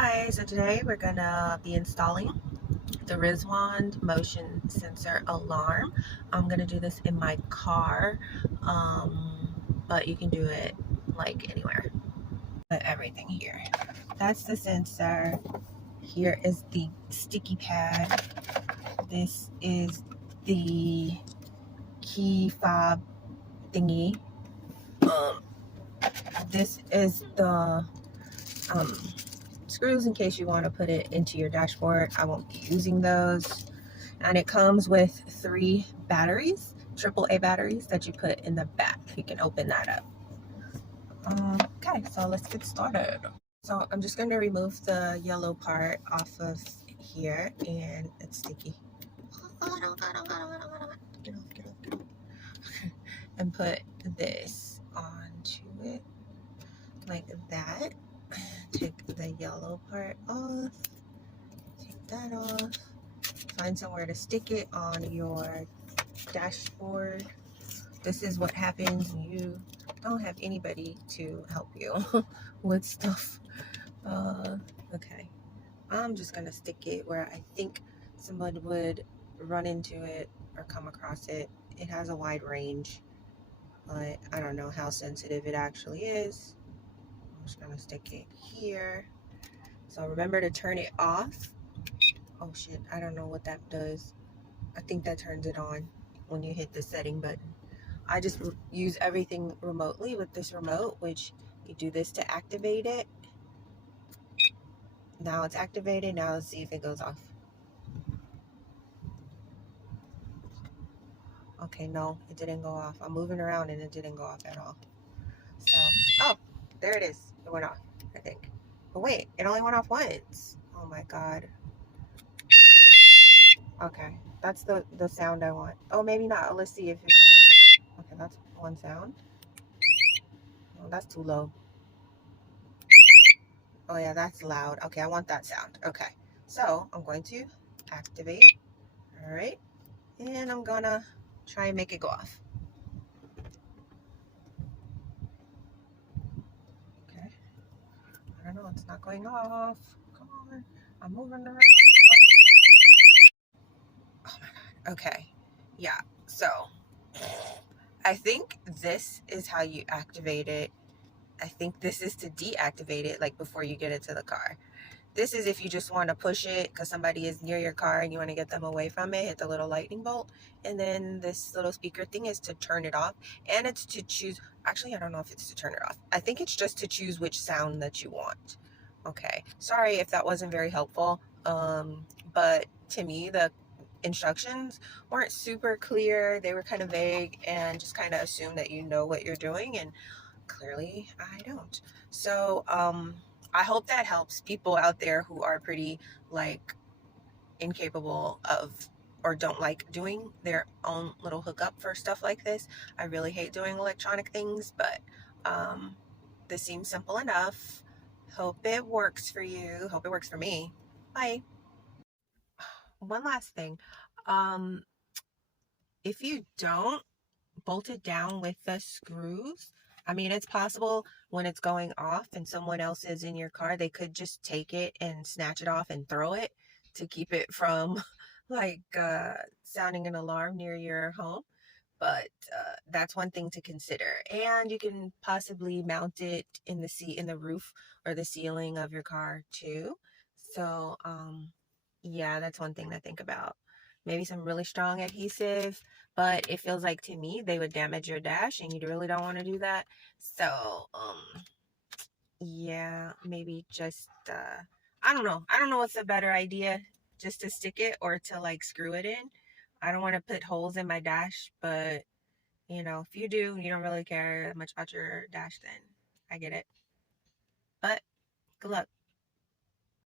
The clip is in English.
Hi, so today we're gonna be installing the Riswond motion sensor alarm. I'm gonna do this in my car, but you can do it like anywhere. Put everything here. That's the sensor. Here is the sticky pad. This is the key fob thingy. Um, this is the um, screws in case you want to put it into your dashboard. I won't be using those. And it comes with 3 batteries, AAA batteries that you put in the back. You can open that up. Okay, so let's get started. So I'm just going to remove the yellow part off of here, and it's sticky. Get off. And put this onto it like that. Take the yellow part off. Take that off. Find somewhere to stick it on your dashboard. This is what happens when you don't have anybody to help you with stuff. Okay, I'm just gonna stick it where I think someone would run into it or come across it. It has a wide range, but I don't know how sensitive it actually is. I'm just gonna stick it here. So remember to turn it off. Oh shit, I don't know what that does. I think that turns it on when you hit the setting button. I just use everything remotely with this remote, which you do this to activate it. Now it's activated. Now let's see if it goes off. Okay, no, it didn't go off. I'm moving around and it didn't go off at all. So, oh, there it is. It went off, I think. But wait, it only went off once. Oh my God. Okay, that's the sound I want. Oh, maybe not. Let's see if it, okay, that's one sound. Oh, that's too low. Oh yeah, that's loud. Okay, I want that sound. Okay, so I'm going to activate. All right, and I'm gonna try and make it go off. Okay, I don't know, it's not going off. Come on, I'm moving around. Oh my God. Okay, yeah. So I think this is how you activate it. I think this is to deactivate it, like before you get it to the car. This is if you just want to push it because somebody is near your car and you want to get them away from it, hit the little lightning bolt. And then this little speaker thing is to turn it off. And it's to choose, actually, I don't know if it's to turn it off. I think it's just to choose which sound that you want. Okay, sorry if that wasn't very helpful. But to me, the instructions weren't super clear. They were kind of vague and just kind of assume that you know what you're doing. And clearly I don't. So, I hope that helps people out there who are pretty like incapable of or don't like doing their own little hookup for stuff like this. I really hate doing electronic things, but this seems simple enough. Hope it works for you. Hope it works for me. Bye. One last thing. Um, if you don't bolted down with the screws. I mean, it's possible when it's going off and someone else is in your car, they could just take it and snatch it off and throw it to keep it from like sounding an alarm near your home. But that's one thing to consider. And you can possibly mount it in the seat, in the roof or the ceiling of your car too. So yeah, that's one thing to think about. Maybe some really strong adhesive, but it feels like to me they would damage your dash and you really don't want to do that. So, yeah, maybe just I don't know. I don't know what's a better idea, just to stick it or to like screw it in. I don't want to put holes in my dash, but you know, if you do, you don't really care much about your dash, then I get it. But good luck.